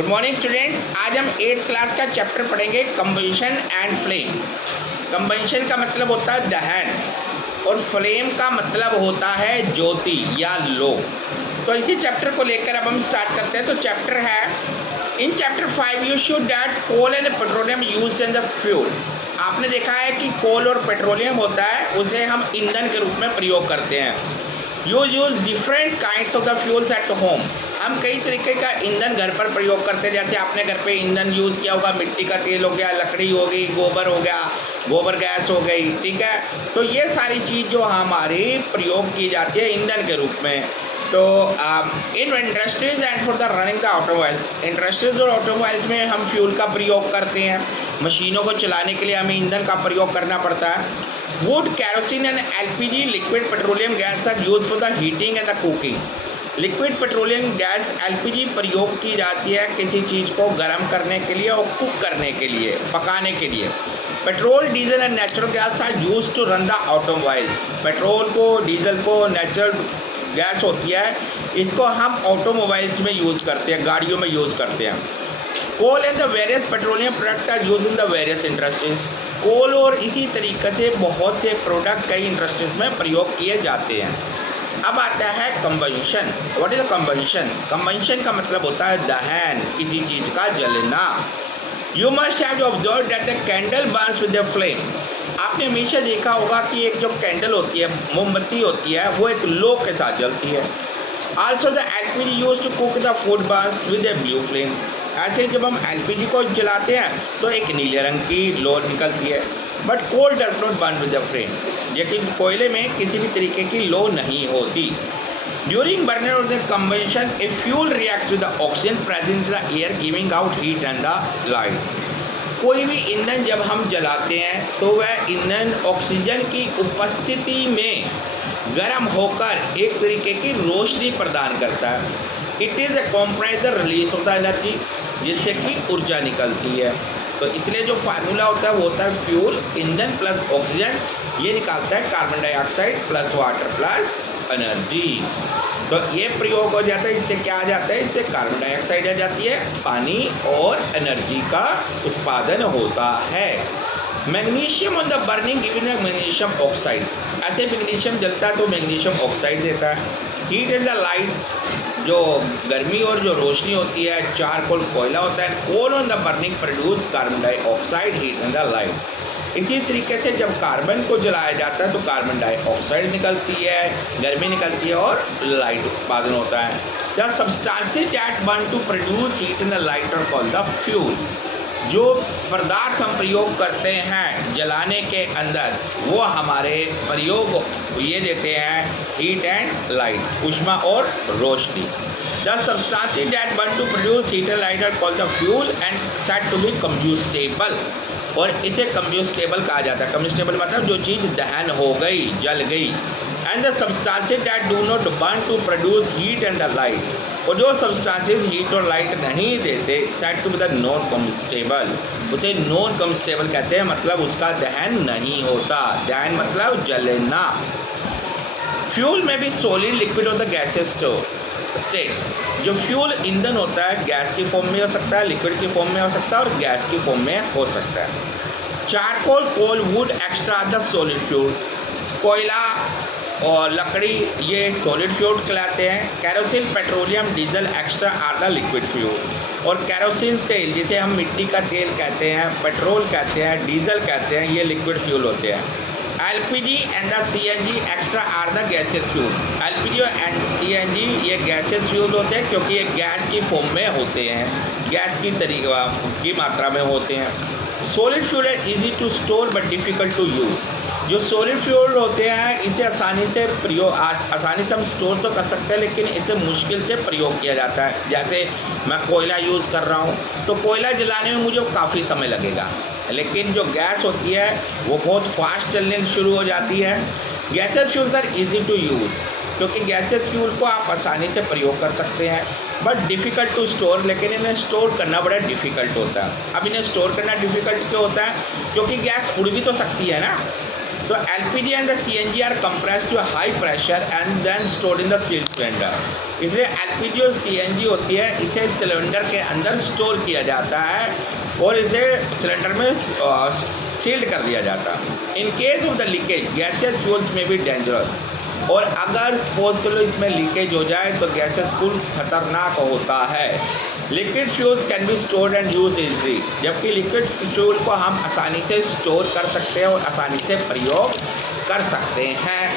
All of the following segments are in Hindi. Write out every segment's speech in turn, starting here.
Good morning students. आज हम 8th क्लास का चैप्टर पढ़ेंगे कंबंशन एंड फ्लेम। कंबंशन का मतलब होता है दहन और फ्लेम का मतलब होता है ज्योति या लो। तो इसी चैप्टर को लेकर अब हम स्टार्ट करते हैं। तो चैप्टर है in chapter 5 you should that coal and petroleum used in the fuel. आपने देखा है कि कोल और पेट्रोलियम होता है, उसे हम ईंधन के रूप में प्रयोग करते हैं। You use different kinds of the fuels at home. हम कई तरीके का ईंधन घर पर प्रयोग करते हैं। जैसे आपने घर पे ईंधन यूज़ किया होगा, मिट्टी का तेल हो गया, लकड़ी हो गई, गोबर हो गया, गोबर गैस हो गई, ठीक है। तो ये सारी चीज़ जो हमारी प्रयोग की जाती है ईंधन के रूप में। तो in industries and for the running the automobiles, industries और ऑटोमोबाइल्स में हम फ्यूल का प्रयोग करते हैं। मशीनों को चलाने के लिए हमें ईंधन का प्रयोग करना पड़ता है। Wood, kerosene and LPG liquid petroleum gas are use for the heating and the cooking. Liquid petroleum gas LPG प्रयोग की जाती है किसी चीज़ को गर्म करने के लिए और कुक करने के लिए, पकाने के लिए। Petrol, diesel and natural gas are use to run the automobile. Petrol को, डीजल को, नेचुरल गैस होती है, इसको हम ऑटोमोबाइल्स में यूज़ करते हैं, गाड़ियों में यूज़ करते हैं। Coal and the various petroleum product are use in the various industries. Coal और इसी तरीके से बहुत से प्रोडक्ट कई इंडस्ट्रीज में प्रयोग किए जाते हैं। अब आता है combustion. What is combustion? Combustion का मतलब होता है दहन, किसी चीज़ का जलना। You must have observe that the candle Burns with the flame. आपने हमेशा देखा होगा कि एक जो कैंडल होती है, मोमबत्ती होती है, वो एक लो के साथ जलती है। Also the LPG use to cook the food burns with a blue flame. ऐसे जब हम एलपीजी को जलाते हैं तो एक नीले रंग की लो निकलती है। But coal does not burn with the flame, लेकिन कोयले में किसी भी तरीके की लो नहीं होती। During burning of the combustion a fuel reacts with the oxygen present in the air giving out heat and the light. कोई भी ईंधन जब हम जलाते हैं तो वह ईंधन ऑक्सीजन की उपस्थिति में गर्म होकर एक तरीके की रोशनी प्रदान करता है। It is A compressor release of the energy, जिससे कि ऊर्जा निकलती है। तो इसलिए जो फार्मूला होता है वो होता है फ्यूल ईंधन प्लस ऑक्सीजन, ये निकालता है carbon dioxide plus water plus energy. तो ये प्रयोग हो जाता है, इससे क्या आ जाता है, इससे कार्बन डाइऑक्साइड आ जाती है, पानी और एनर्जी का उत्पादन होता है। Magnesium on the burning giving the magnesium oxide. ऐसे मैग्नीशियम जलता है तो मैग्नीशियम ऑक्साइड देता है। हीट इज द लाइट, जो गर्मी और जो रोशनी होती है, चारकोल कोयला होता है। Coal on the burning produce carbon dioxide heat in the light. इसी तरीके से जब कार्बन को जलाया जाता है तो कार्बन डाइऑक्साइड निकलती है, गर्मी निकलती है और लाइट उत्पादन होता है। The substances that burn to produce heat in the light are called the fuel. जो पदार्थ हम प्रयोग करते हैं जलाने के अंदर, वो हमारे प्रयोग ये देते हैं हीट एंड लाइट, ऊष्मा और रोशनी। The substances that burn to produce heat and light are called the fuel and said to be combustible. और इसे कंब्यूस्टेबल कहा जाता है। कंब्यूस्टेबल मतलब जो चीज़ दहन हो गई, जल गई। And the substances that do not burn to produce heat and the light. और जो सब्सटेंसेस हीट और लाइट नहीं देते, said to be the non combustible, उसे नॉन कंब्यूस्टेबल कहते हैं। मतलब उसका दहन नहीं होता। दहन मतलब जलना। फ्यूल में भी सॉलिड, लिक्विड और द गैसेस स्टेट्स। जो फ्यूल ईंधन होता है गैस की फॉर्म में हो सकता है, लिक्विड की फॉर्म में हो सकता है और गैस की फॉर्म में हो सकता है। Charcoal, coal, wood extra the solid fuel. कोयला और लकड़ी ये सॉलिड फ्यूल कहलाते हैं। Kerosene, petroleum, diesel extra are the liquid fuel. और कैरोसिन तेल, जिसे हम मिट्टी का तेल कहते हैं, पेट्रोल कहते हैं, डीजल कहते हैं, ये लिक्विड फ्यूल होते हैं। LPG and the CNG extra are the gases fuel. LPG and CNG ये गैसेस फ्यूल होते हैं क्योंकि ये गैस की फॉर्म में होते हैं, गैस की तरीका की मात्रा में होते हैं। सॉलिड फ्यूल है easy to store but difficult to use. जो सॉलिड फ्यूल होते हैं इसे आसानी से हम स्टोर तो कर सकते हैं, लेकिन इसे मुश्किल से प्रयोग किया जाता है। जैसे मैं कोयला यूज़ कर रहा हूँ तो कोयला जलाने में मुझे काफ़ी समय लगेगा, लेकिन जो गैस होती है वो बहुत फास्ट चलने शुरू हो जाती है। Gases fuels are easy to use, क्योंकि गैसेस फ्यूल को आप आसानी से प्रयोग कर सकते हैं। बट डिफ़िकल्ट टू स्टोर, लेकिन इन्हें स्टोर करना बड़ा डिफ़िकल्ट होता है। अब इन्हें स्टोर करना डिफ़िकल्ट क्यों होता है? क्योंकि गैस उड़ भी तो सकती है ना। तो LPG and the CNG are compressed to high pressure and then stored in the sealed cylinder. इसलिए एलपीजी और सीएनजी होती है, इसे सिलेंडर के अंदर स्टोर किया जाता है और इसे सिलेंडर में सील्ड कर दिया जाता है। In case of the leakage gases fuels में बी डेंजरस, और अगर सपोज कर लो इसमें लीकेज हो जाए तो गैसेस फ्यूल खतरनाक होता है। Liquid fuels can be stored and use easily, जबकि लिक्विड फ्यूल को हम आसानी से स्टोर कर सकते हैं और आसानी से प्रयोग कर सकते हैं।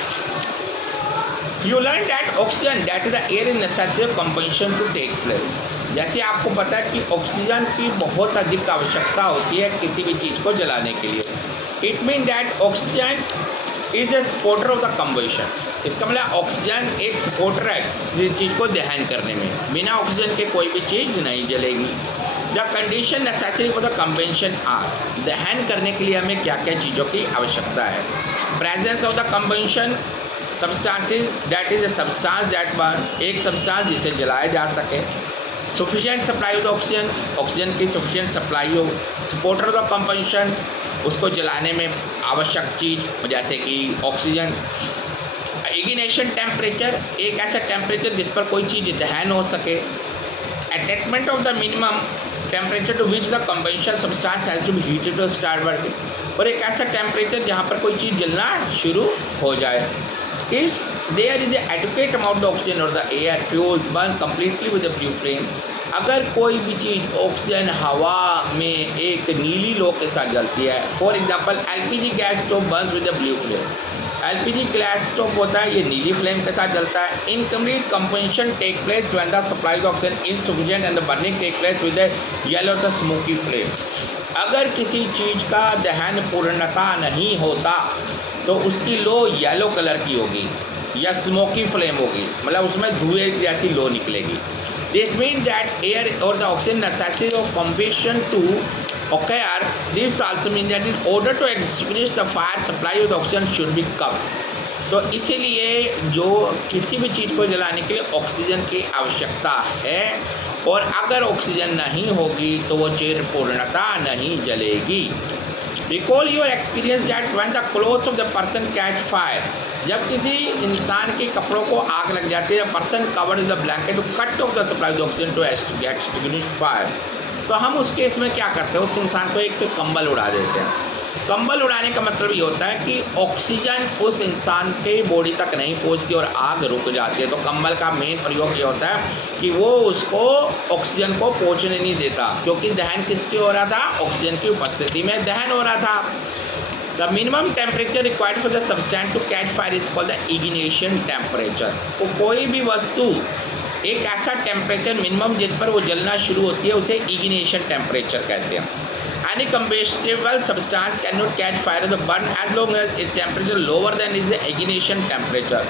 You learn that oxygen that is the air is necessary combustion to take place. जैसे आपको पता है कि ऑक्सीजन की बहुत अधिक आवश्यकता होती है किसी भी चीज़ को जलाने के लिए। It mean that oxygen is the supporter of the combustion. इसका मतलब ऑक्सीजन एक सपोर्टर है जिस चीज़ को दहन करने में। बिना ऑक्सीजन के कोई भी चीज़ नहीं जलेगी। The condition necessary for the combustion are, दहन करने के लिए हमें क्या क्या चीज़ों की आवश्यकता है। Presence of the combustion substances that is a substance that burn, एक सब्सटेंस जिसे जलाया जा सके। Sufficient supply of oxygen, oxygen की सफिशिएंट सप्लाई हो। सपोर्टर ऑफ द कंबशन, उसको जलाने में आवश्यक चीज़ जैसे कि ऑक्सीजन। इग्निशन टेम्परेचर, एक ऐसा टेम्परेचर जिस पर कोई चीज़ दहन हो सके। Attachment of the minimum temperature to which the combustion substance has to be heated to start working, और एक ऐसा टेम्परेचर जहाँ पर कोई चीज़ जलना शुरू हो जाए। Is there is adequate amount of oxygen और the air fuels burn completely with the blue flame. अगर कोई भी चीज़ ऑक्सीजन हवा में एक नीली लो के साथ जलती है, for example LPG gas stove burns with the blue flame. LPG gas stove होता है, ये नीली फ्लेम के साथ जलता है। Incomplete combustion take place when the supply of oxygen insufficient and the burning take place with the yellow the smoky flame. अगर किसी चीज़ का दहन पूर्णता नहीं होता तो उसकी लो येलो कलर की होगी या स्मोकी फ्लेम होगी, मतलब उसमें धुएं जैसी लो निकलेगी। दिस मीन दैट एयर और the oxygen necessity of combustion to occur. This also means that in order to extinguish the fire, supply of the oxygen should be कम। तो इसीलिए जो किसी भी चीज़ को जलाने के लिए ऑक्सीजन की आवश्यकता है, और अगर ऑक्सीजन नहीं होगी तो वो चीज़ पूर्णता नहीं जलेगी। Recall your experience that when the clothes of the person catch fire, जब किसी इंसान के कपड़ों को आग लग जाती है, person covered in the blanket to cut off the supply of oxygen to extinguish fire, तो हम उस केस में क्या करते हैं, उस इंसान को एक कंबल उड़ा देते हैं। कंबल उड़ाने का मतलब ये होता है कि ऑक्सीजन उस इंसान के बॉडी तक नहीं पहुंचती और आग रुक जाती है। तो कंबल का मेन प्रयोग ये होता है कि वो उसको ऑक्सीजन को पहुंचने नहीं देता, क्योंकि दहन किसकी हो रहा था, ऑक्सीजन की उपस्थिति में दहन हो रहा था। The minimum temperature required for the substance to catch fire is called the ignition temperature. तो कोई भी वस्तु एक ऐसा टेम्परेचर मिनिमम जिस पर वो जलना शुरू होती है उसे इग्निशन टेम्परेचर कहते हैं। Any combustible substance cannot catch fire or burn as long as its temperature lower than is the ignition temperature।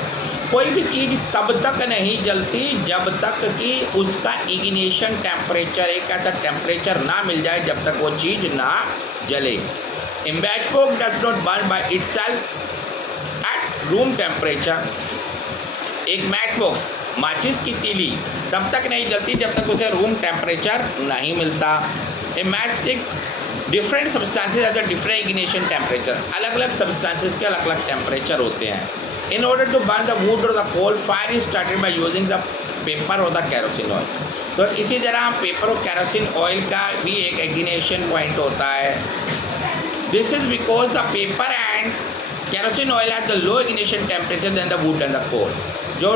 कोई भी चीज़ तब तक नहीं जलती जब तक कि उसका इग्निशन टेम्परेचर, एक ऐसा टेम्परेचर ना मिल जाए जब तक वो चीज़ ना जले। A matchbox does not burn by itself at room temperature। एक मैच बॉक्स, माचिस की तीली तब तक नहीं जलती जब तक उसे रूम टेम्परेचर नहीं मिलता। A match stick different substances at the different ignition temperature, अलग अलग सब्सटेंसेज के अलग अलग टेम्परेचर होते हैं। In order to burn the wood और the coal, fire is started by using the paper और द कैरोसिन ऑयल। तो इसी तरह पेपर और कैरोसिन ऑयल का भी एक इग्निशन पॉइंट होता है। This is because the paper and kerosene oil has the low ignition temperature then the wood and the coal. जो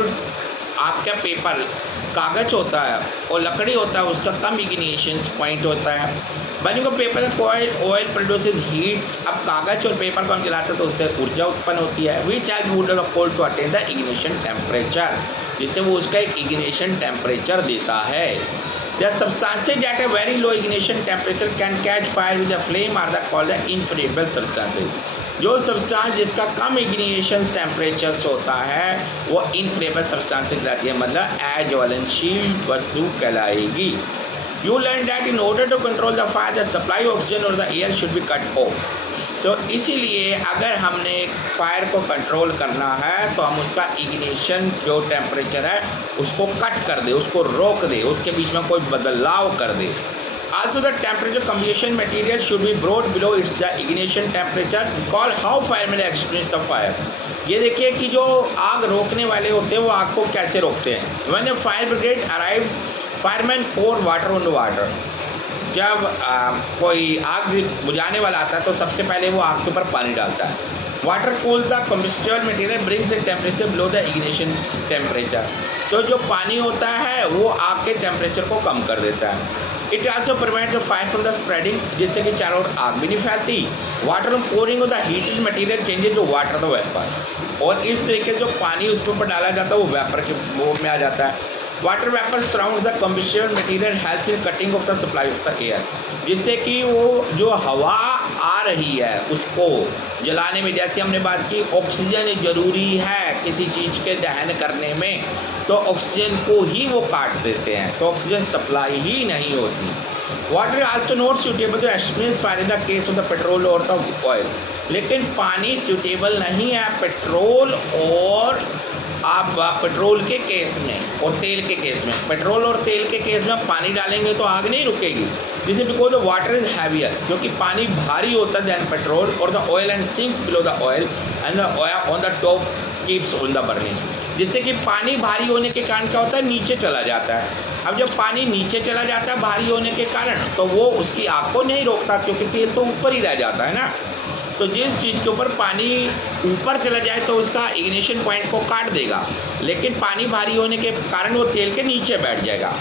आपका पेपर कागज़ होता है और लकड़ी होता है उसका कम इग्निशन पॉइंट होता है। बनी को पेपर कोयल ऑयल प्रोड्यूसेस हीट। अब कागज़ और पेपर को हम जलाते हैं तो उससे ऊर्जा उत्पन्न होती है। Which has wood the coal to attain the ignition temperature, जिससे वो उसका एक इग्निशन टेम्परेचर देता है। The substances that have very low ignition temperature can catch fire with the flame are the called the inflammable substances. जो सब्सटेंस जिसका कम इग्निशन टेम्परेचर होता है वो इनफ्लेमेबल सब्सटेंसेज रहती है, मतलब अज्वलनशील वस्तु कहलाएगी। You learn that in order to control the fire the supply oxygen और the air should be cut off. तो इसीलिए अगर हमने फायर को कंट्रोल करना है तो हम उसका इग्निशन जो टेम्परेचर है उसको कट कर दे, उसको रोक दे, उसके बीच में कोई बदलाव कर दे। Also, the temperature combustion material should be brought below its the ignition temperature. Call how firemen extinguish the fire. ये देखिए कि जो आग रोकने वाले होते हैं वो आग को कैसे रोकते हैं. When a fire brigade arrives, firemen pour water on the water. जब कोई आग बुझाने वाला आता है तो सबसे पहले वो आग के ऊपर पानी डालता है. Water cools the combustible material brings the temperature below the ignition temperature. तो जो पानी होता है वो आग के टेम्परेचर को कम कर देता है. It also prevents the fire from the spreading, जिससे कि चारों ओर आग भी नहीं फैलती. Water pouring of the heated material changes to water the vapour, और इस तरीके से जो पानी उसके ऊपर डाला जाता है वो वेपर के फॉर्म में आ जाता है. Water vapour surround the combustible material helps in cutting of the supply of the air, जिससे कि वो जो हवा आ रही है उसको जलाने में, जैसे हमने बात की ऑक्सीजन ज़रूरी है किसी चीज़ के दहन करने में, तो ऑक्सीजन को ही वो काट देते हैं, तो ऑक्सीजन सप्लाई ही नहीं होती. Water also not suitable to experience fire in the case of the petrol और द ऑयल, लेकिन पानी सूटेबल नहीं है पेट्रोल और आप पेट्रोल के केस में और तेल के केस में. पेट्रोल और तेल के केस में पानी डालेंगे तो आग नहीं रुकेगी. This is because the water is heavier, क्योंकि पानी भारी होता है दैन पेट्रोल, और the oil and sinks below the oil and the oil on the top keeps on the burning. जिससे कि पानी भारी होने के कारण क्या होता है, नीचे चला जाता है. अब जब पानी नीचे चला जाता है भारी होने के कारण, तो वो उसकी आग को नहीं रोकता, क्योंकि तेल तो ऊपर ही रह जाता है ना. तो जिस चीज़ के ऊपर पानी ऊपर चला जाए तो उसका इग्निशन पॉइंट को काट देगा, लेकिन पानी भारी होने के कारण वो तेल के नीचे बैठ जाएगा.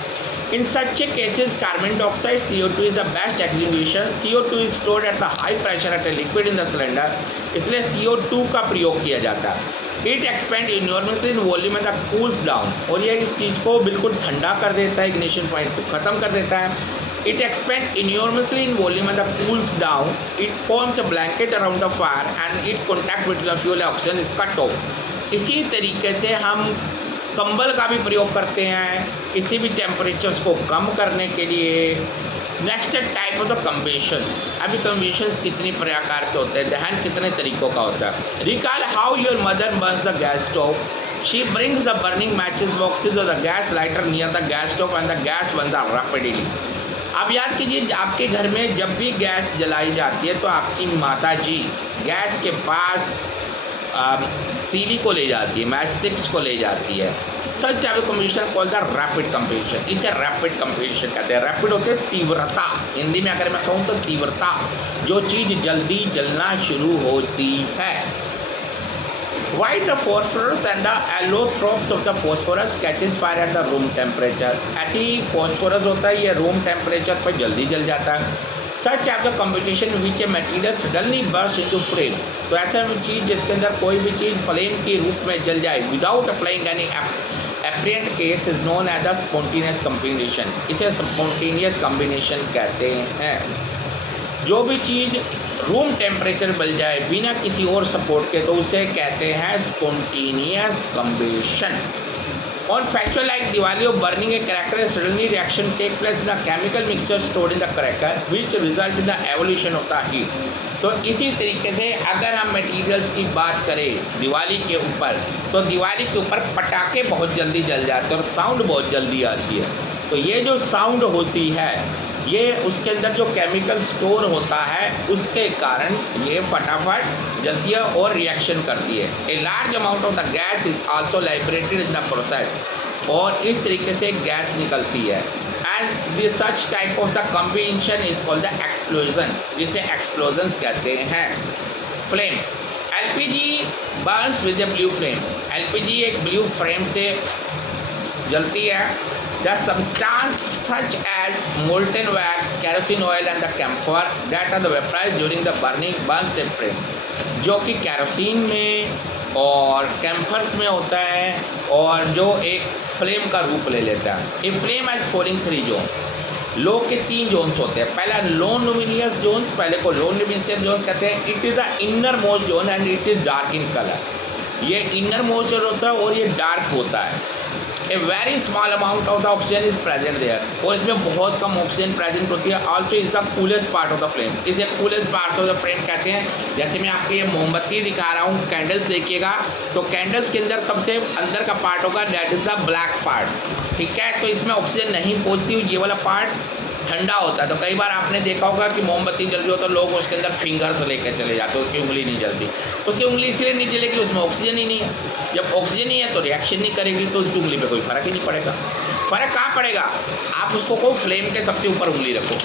In such cases carbon dioxide CO2 is the best extinguisher. CO2 is stored at the high pressure at a liquid in the cylinder, इसलिए CO2 का प्रयोग किया जाता है. It expand enormously in volume and the cools down, और ये इस चीज़ को बिल्कुल ठंडा कर देता है, इग्निशन पॉइंट को ख़त्म कर देता है. It expands enormously in volume and cools down. It forms a blanket around the fire and its contact with the fuel oxygen is cut off. इसी तरीके से हम कंबल का भी प्रयोग करते हैं किसी भी टेम्परेचर्स को कम करने के लिए. Next type of the combustions. अभी कम्बेशंस कितनी प्रकार के होते हैं, दहन कितने तरीक़ों का होता है. Recall how your mother Burns the gas stove. She brings the burning matches boxes or the gas lighter near the gas stove and the gas burns rapidly. आप याद कीजिए, आपके घर में जब भी गैस जलाई जाती है तो आपकी माता जी गैस के पास तीली को ले जाती है, मैच स्टिक्स को ले जाती है. Such type of combustion called the rapid combustion. इसे रैपिड कम्बेशन कहते हैं. रैपिड होते हैं तीव्रता, हिंदी में अगर मैं कहूँ तो तीव्रता, जो चीज़ जल्दी जलना शुरू होती है. White the phosphorus and the allotropes of the phosphorus catches fire at the room temperature. ऐसे ही phosphorus होता है, ये room temperature पर जल्दी जल जाता है. Such type of combustion which a material suddenly bursts into flame. तो ऐसा चीज़ जिसके अंदर कोई भी चीज़ फ्लेम के रूप में जल जाए without applying any apparent case is known as the spontaneous combustion. इसे spontaneous combustion कहते हैं. जो भी चीज़ रूम टेम्परेचर बल जाए बिना किसी और सपोर्ट के, तो उसे कहते हैं स्पॉन्टेनियस कम्बेशन. और factual like Diwali of burning a cracker suddenly reaction take place in the chemical mixture stored in the cracker which result in the evolution of the heat. तो इसी तरीके से अगर हम मटेरियल्स की बात करें दिवाली के ऊपर, तो दिवाली के ऊपर पटाखे बहुत जल्दी जल जाते हैं और साउंड बहुत जल्दी आती है. तो ये जो साउंड होती है ये उसके अंदर जो केमिकल स्टोर होता है उसके कारण ये फटाफट जलती है और रिएक्शन करती है. A large amount of the gas is also liberated in the process, और इस तरीके से गैस निकलती है. And this such type of the combination is called the explosion, जिसे एक्सप्लोजन्स कहते हैं. Flame. LPG Burns with a blue flame. LPG एक ब्लू फ्लेम से जलती है. The substance such as molten wax, kerosene oil and the camphor that are the vaporized during the burning burns a flame. जो कि कैरोसिन में और कैम्फर्स में होता है और जो एक फ्लेम का रूप ले लेता है. A flame has following 3 zone. लो के 3 जोन्स होते हैं. पहला लो लुमिनियस जोन्स, पहले को लो लुमिनियस जोन्स कहते हैं. It is the inner most zone and it is dark in colour. ये इनर मोस्ट जोन होता है और ये डार्क होता है. A very small amount of the oxygen is present there, और इसमें बहुत कम ऑक्सीजन प्रेजेंट होती है. Also is the coolest part of the flame. इसे coolest part of the flame कहते हैं. जैसे मैं आपको ये मोमबत्ती दिखा रहा हूँ, कैंडल्स देखिएगा, तो कैंडल्स के अंदर सबसे अंदर का पार्ट होगा, that is the black part. ठीक है, तो इसमें ऑक्सीजन नहीं पहुँचती, ये वाला पार्ट ठंडा होता है। तो कई बार आपने देखा होगा कि मोमबत्ती जल रही हो तो लोग उसके अंदर फिंगर्स लेकर चले जाते हैं, उसकी उंगली नहीं जलती। उसकी उंगली इसलिए नहीं जलेगी, उसमें ऑक्सीजन ही नहीं है। जब ऑक्सीजन नहीं है तो रिएक्शन नहीं करेगी, तो उसकी उंगली पे कोई फ़र्क ही नहीं पड़ेगा। फ़र्क कहाँ पड़ेगा? आप उसको को फ्लेम के सबसे ऊपर उंगली रखो,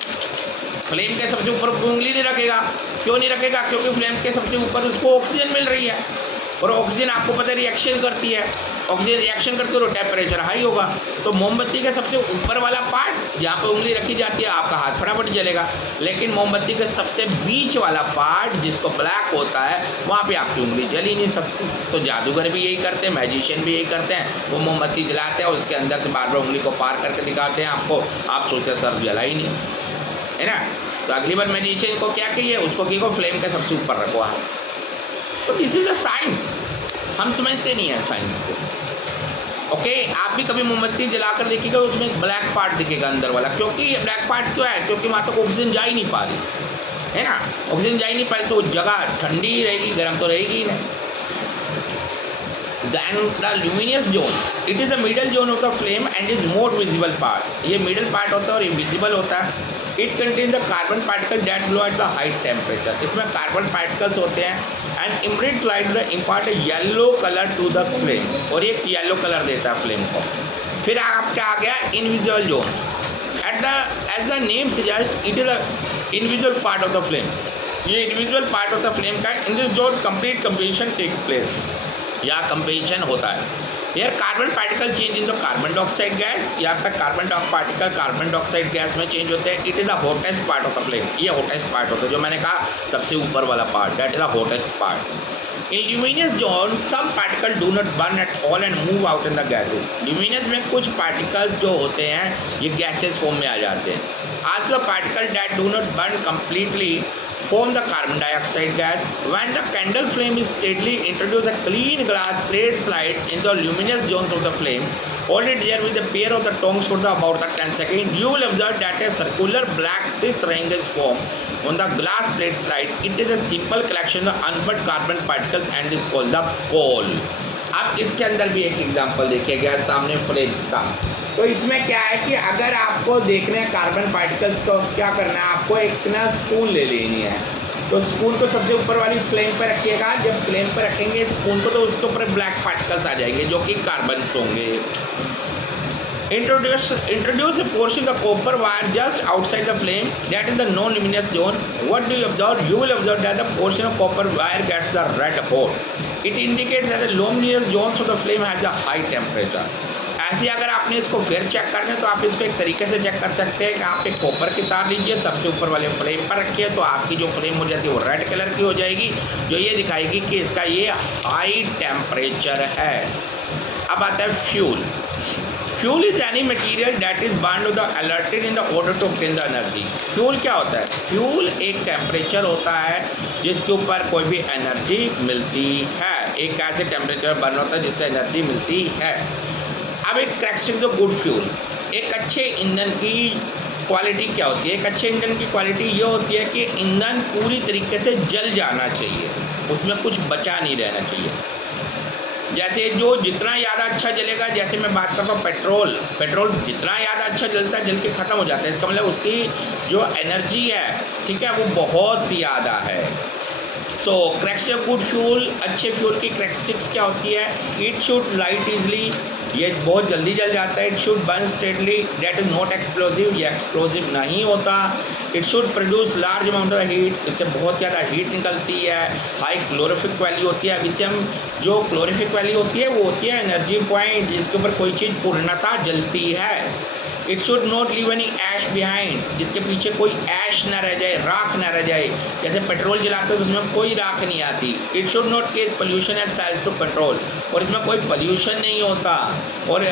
फ्लेम के सबसे ऊपर उंगली नहीं रखेगा। क्यों नहीं रखेगा? क्योंकि फ्लेम के सबसे ऊपर उसको ऑक्सीजन मिल रही है, और ऑक्सीजन आपको पता है रिएक्शन करती है। ऑक्सीजन रिएक्शन करती है तो टेम्परेचर हाई होगा। तो मोमबत्ती के सबसे ऊपर वाला पार्ट जहाँ पे उंगली रखी जाती है, आपका हाथ फटाफट जलेगा। लेकिन मोमबत्ती के सबसे बीच वाला पार्ट जिसको ब्लैक होता है, वहाँ पे आपकी उंगली जल ही नहीं सकती। तो जादूगर भी यही करते हैं, मैजिशियन भी यही करते हैं। वो मोमबत्ती जलाते हैं और उसके अंदर से बार बार उंगली को पार करके दिखाते हैं आपको। आप सोचते सर जला ही नहीं, है ना? तो अगली बार मैजिशियन को क्या कहिए, उसको कहिए को फ्लेम के सबसे ऊपर रखो आप। तो दिस इज अ साइंस, हम समझते नहीं है साइंस को। ओके, आप भी कभी मोमबत्ती जलाकर देखिएगा, उसमें एक ब्लैक पार्ट दिखेगा अंदर वाला। क्योंकि ब्लैक पार्ट क्यों है? क्योंकि वहाँ तक ऑक्सीजन जा ही नहीं पा रही है ना। ऑक्सीजन जा ही नहीं पाई तो जगह ठंडी ही रहेगी, गर्म तो रहेगी ही नहीं। Then the luminous zone, it is the middle zone of the flame and is more visible part. ये middle part होता है और invisible होता है। It contains the carbon particles that glow at the high temperature. इसमें कार्बन पार्टिकल्स होते हैं and emit light that impart a yellow color to the flame, और ये येलो कलर देता है फ्लेम को। फिर आपका आ गया invisible zone. As the name suggests, it is a invisible part of the flame. ये invisible part of the flame का in this zone complete combustion takes place. या कंपेशन होता है। यार carbon particle change in the carbon dioxide gas, या फिर carbon particle carbon dioxide gas में चेंज होते हैं। It is the hottest part of the flame. ये हॉटेस्ट पार्ट होता है, जो मैंने कहा सबसे ऊपर वाला part, that is the hottest part. In luminous zone some particle do not burn at all and move out in the gases. Luminous में कुछ पार्टिकल्स जो होते हैं ये गैसेज फॉर्म में आ जाते हैं। Also particle that do not burn completely form the carbon dioxide gas. When the candle flame is steadily introduce a clean glass plate slide in the luminous zones of the flame, hold it there with a pair of the tongs for about 10 seconds. You will observe that a circular black cyst ring is formed on the glass plate slide. It is a simple collection of unburned carbon particles and is called the coal. अब इसके अंदर भी एक एग्जांपल देखिए गया सामने फ्लेम्स का। तो इसमें क्या है कि अगर आपको देखना है कार्बन पार्टिकल्स को, क्या करना है आपको, एक ना स्पून ले लेनी है। तो स्पून को सबसे ऊपर वाली फ्लेम पर रखिएगा। जब फ्लेम पर रखेंगे स्पून को तो उसके ऊपर ब्लैक पार्टिकल्स आ जाएंगे जो कि कार्बन होंगे। Introduce a portion of copper wire just outside the flame, that is the non-luminous zone. What do you observe? You will observe that the portion of copper wire gets the red hot. It indicates that the luminous zones of the flame has a high temperature. ऐसे अगर आपने इसको फिर चेक करना है तो आप इसको एक तरीके से चेक कर सकते हैं कि आप एक कॉपर की तार लीजिए, सबसे ऊपर वाले फ्लेम पर रखिए, तो आपकी जो फ्लेम हो जाती है वो रेड कलर की हो जाएगी, जो ये दिखाएगी कि इसका ये हाई टेम्परेचर है। अब आता है fuel. Fuel is any material that is burned with the alerted in the order to obtain the energy. Fuel क्या होता है? फ्यूल एक टेम्परेचर होता है जिसके ऊपर कोई भी एनर्जी मिलती है। एक ऐसे टेम्परेचर बर्न होता है जिससे एनर्जी मिलती है। अब एक क्रैक्सिंग द गुड फ्यूल, एक अच्छे ईंधन की क्वालिटी क्या होती है? एक अच्छे ईंधन की क्वालिटी ये होती है कि ईंधन पूरी तरीके से जल जाना चाहिए, उसमें कुछ बचा नहीं रहना चाहिए। जैसे जो जितना ज़्यादा अच्छा जलेगा, जैसे मैं बात करता हूँ पेट्रोल जितना ज़्यादा अच्छा जलता है जल के ख़त्म हो जाता है। इसका मतलब उसकी जो एनर्जी है, ठीक है, वो बहुत ज़्यादा है। सो क्रैक्स गुड फ्यूल, अच्छे फ्यूल की क्रैक्स्टिक्स क्या होती है? इट शुड लाइट इजली, ये बहुत जल्दी जल जाता है। It should burn steadily, that is not explosive, ये एक्सप्लोजिव नहीं होता। It should produce large amount of heat, इससे बहुत ज़्यादा हीट निकलती है। हाई क्लोरोफिक वैल्यू होती है। अब इससे हम जो क्लोरोफिक वैल्यू होती है वो होती है एनर्जी पॉइंट, जिसके ऊपर कोई चीज़ पूर्णता जलती है। It should not leave any ash behind, जिसके पीछे कोई ऐश ना रह जाए, राख ना रह जाए। जैसे पेट्रोल जलाते हो तो उसमें कोई राख नहीं आती। It should not cause pollution and self to control, और इसमें कोई पोल्यूशन नहीं होता, और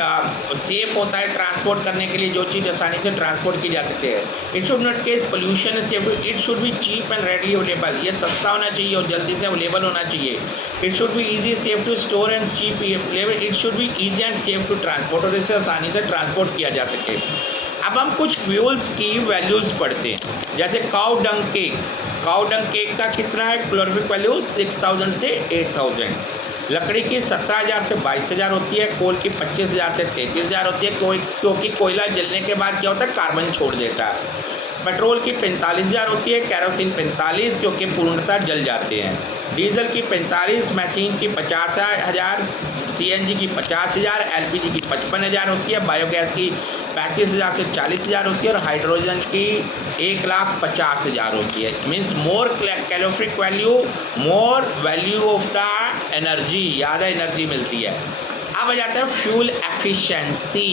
सेफ होता है ट्रांसपोर्ट करने के लिए, जो चीज़ आसानी से ट्रांसपोर्ट की जा सकती है। It should not cause pollution and safe, it should be cheap and readily available, ये सस्ता होना चाहिए और जल्दी से अवेलेबल होना चाहिए। It should be easy safe to store and cheap available, it should be easy and safe to transport, और इसे आसानी से ट्रांसपोर्ट किया जा सके। अब हम कुछ फ्यूल्स की वैल्यूज़ पढ़ते हैं। जैसे काउ डंग केक का कितना है क्लोरीफिक वैल्यू? 6000 से 8000। लकड़ी की 17,000 से 22,000 होती है, कोल की 25,000 से 33,000 होती है, क्योंकि कोयला जलने के बाद क्या होता है, कार्बन छोड़ देता है। पेट्रोल की 45,000 होती है, कैरोसिन 45 क्योंकि पूर्णतः जल जाते हैं। डीजल की 45, मैथीन की 50,000, सीएनजी की 50,000, एलपीजी की 55,000 होती है, बायोगैस की 35,000 से 40,000 होती है और हाइड्रोजन की 1,50,000 होती है। Means more calorific value, more value of the energy, ज़्यादा एनर्जी मिलती है। अब आ जाता है fuel efficiency.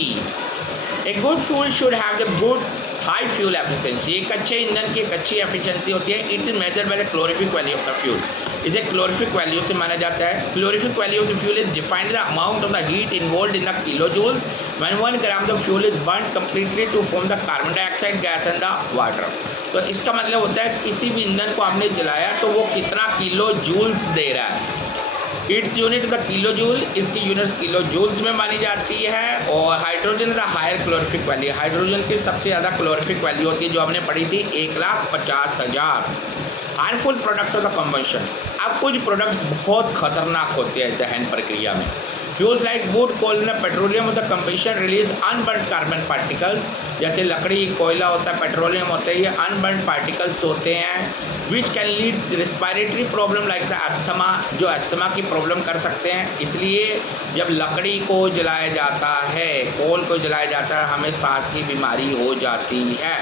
A good fuel should have the good high fuel efficiency. एक अच्छे ईंधन की एक अच्छी एफिशिएंसी होती है। It is measured by the calorific value of the fuel. इसे क्लोरीफिक वैल्यू से माना जाता है। Calorific value of the fuel is defined the amount of the heat involved in the kilo joule when 1 gram of fuel is burn completely to form the carbon dioxide gas and the water. तो इसका मतलब होता है किसी भी ईंधन को आपने जलाया तो वो कितना किलो जूल्स दे रहा है। Its unit the kilo joule, इसकी यूनिट्स किलो जूल्स में मानी जाती है। और hydrogen the higher calorific value, hydrogen की सबसे ज़्यादा क्लोरीफिक वैल्यू होती है जो हमने पढ़ी थी 1,50,000। Harmful product of the combustion. अब कुछ प्रोडक्ट्स बहुत खतरनाक होते हैं दहन प्रक्रिया में। Fuels like wood, coal and petroleum of the combustion release unburnt carbon particles. जैसे लकड़ी, कोयला होता है, पेट्रोलियम होता है, ये अनबर्न पार्टिकल्स होते हैं which can lead respiratory problem like the asthma, जो अस्थमा की प्रॉब्लम कर सकते हैं। इसलिए जब लकड़ी को जलाया जाता है, कोल को जलाया जाता है, हमें सांस की बीमारी हो जाती है।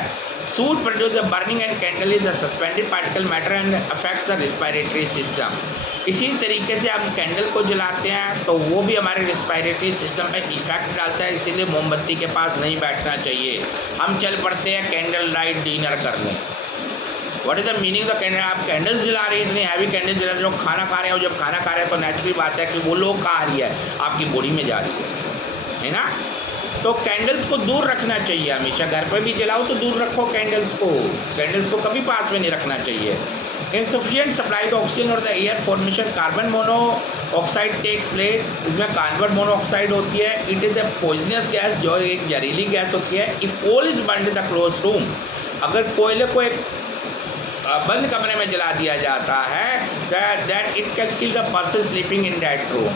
Soot produces a burning and candle is a suspended particle matter and affects the respiratory system। इसी तरीके से हम कैंडल को जलाते हैं तो वो भी हमारे रिस्पायरेटरी सिस्टम पर इफेक्ट डालता है, इसीलिए मोमबत्ती के पास नहीं बैठना चाहिए। हम चल पड़ते हैं कैंडल लाइट डिनर करने। What is the meaning of candle? आप कैंडल्स जला रहे हैं, इतनी हैवी कैंडल्स जला रहे हैं, लोग खाना खा रहे हैं, और जब खाना खा रहे हैं तो नेचुरली बात है कि वो लोग खा रही है, आपकी बॉडी में जा रही है ना। तो कैंडल्स को दूर रखना चाहिए हमेशा। घर पर भी जलाओ तो दूर रखो कैंडल्स को कभी पास में नहीं रखना चाहिए। इनसफिशिएंट सप्लाई द ऑक्सीजन और the air formation carbon monoxide takes place. इसमें कार्बन मोनोऑक्साइड होती है। It is a poisonous gas, जो एक जहरीली गैस होती है। If coal is burned in the closed room, अगर कोयले को एक बंद कमरे में जला दिया जाता है, that it can kill the person sleeping in that room,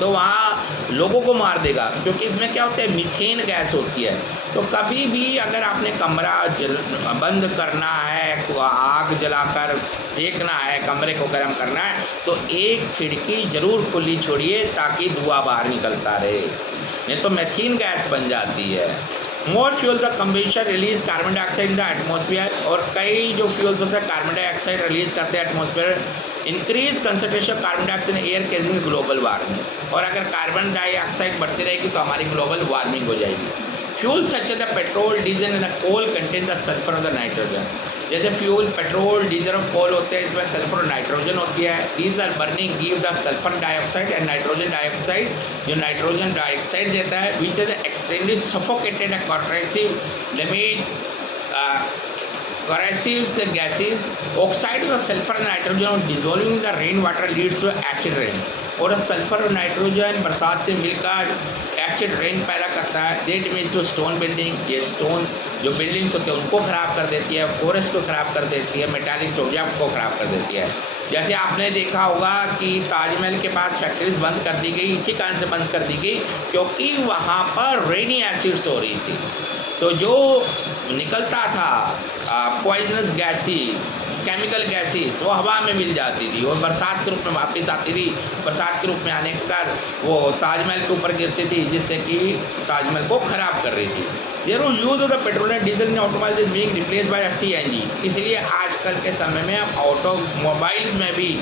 तो वहाँ लोगों को मार देगा, क्योंकि इसमें क्या होता है, मीथेन गैस होती है। तो कभी भी अगर आपने कमरा बंद करना है, आग जलाकर सेकना है, कमरे को गर्म करना है, तो एक खिड़की ज़रूर खुली छोड़िए ताकि धुआं बाहर निकलता रहे, नहीं तो मीथेन गैस बन जाती है। More fuels of combustion release carbon dioxide in the atmosphere, और कई जो फ्यूल्स होते हैं कार्बन डाइऑक्साइड रिलीज करते हैं atmosphere. Increase concentration carbon dioxide in air causing global warming, और अगर कार्बन डाइऑक्साइड बढ़ती रहेगी तो हमारी ग्लोबल वार्मिंग हो जाएगी। Fuel such as the petrol, diesel and the coal contain the sulphur of the nitrogen. जैसे फ्यूल पेट्रोल, डीजल और कोल होते हैं, इसमें सल्फर और नाइट्रोजन होती है। These are burning give the sulphur dioxide and nitrogen dioxide, जो नाइट्रोजन डाइऑक्साइड देता है, which is extremely suffocated and corrosive damage corrosive gases। Oxide और सल्फर और nitrogen dissolving the rain water leads to acid rain, और सल्फर और नाइट्रोजन बरसात से मिलकर एसिड रेन पैदा करता है। डेट मीन्स जो स्टोन बिल्डिंग, ये स्टोन जो बिल्डिंग्स होते हैं उनको ख़राब कर देती है, फॉरेस्ट को ख़राब कर देती है, मेटालिक प्रोजेक्ट को ख़राब कर देती है। जैसे आपने देखा होगा कि ताजमहल के पास फैक्ट्रीज बंद कर दी गई, इसी कारण से बंद कर दी गई क्योंकि वहाँ पर रेनी एसिड्स हो रही थी, तो जो निकलता था पॉइजनस गैसेस, केमिकल गैसेस, वो हवा में मिल जाती थी और बरसात के रूप में वापस आती थी। बरसात के रूप में आने कर वो ताजमहल के ऊपर गिरती थी, जिससे कि ताजमहल को ख़राब कर रही थी। Their use of the petrol and diesel in automobile is being replace by CNG। इसलिए आजकल के समय में हम ऑटोमोबाइल्स में भी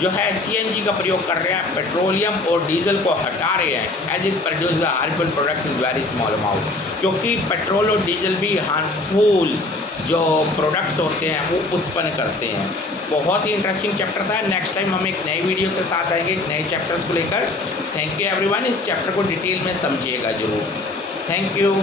जो है CNG का प्रयोग कर रहे हैं, पेट्रोलियम और डीजल को हटा रहे हैं। As it produce the harmful product in very small amount, क्योंकि पेट्रोल और डीजल भी हार्मफुल जो प्रोडक्ट्स होते हैं वो उत्पन्न करते हैं। बहुत ही इंटरेस्टिंग चैप्टर था। नेक्स्ट टाइम हम एक नई वीडियो के साथ आएंगे, एक नए चैप्टर्स को लेकर। थैंक यू एवरीवन, इस चैप्टर को डिटेल में समझिएगा जरूर। Thank you.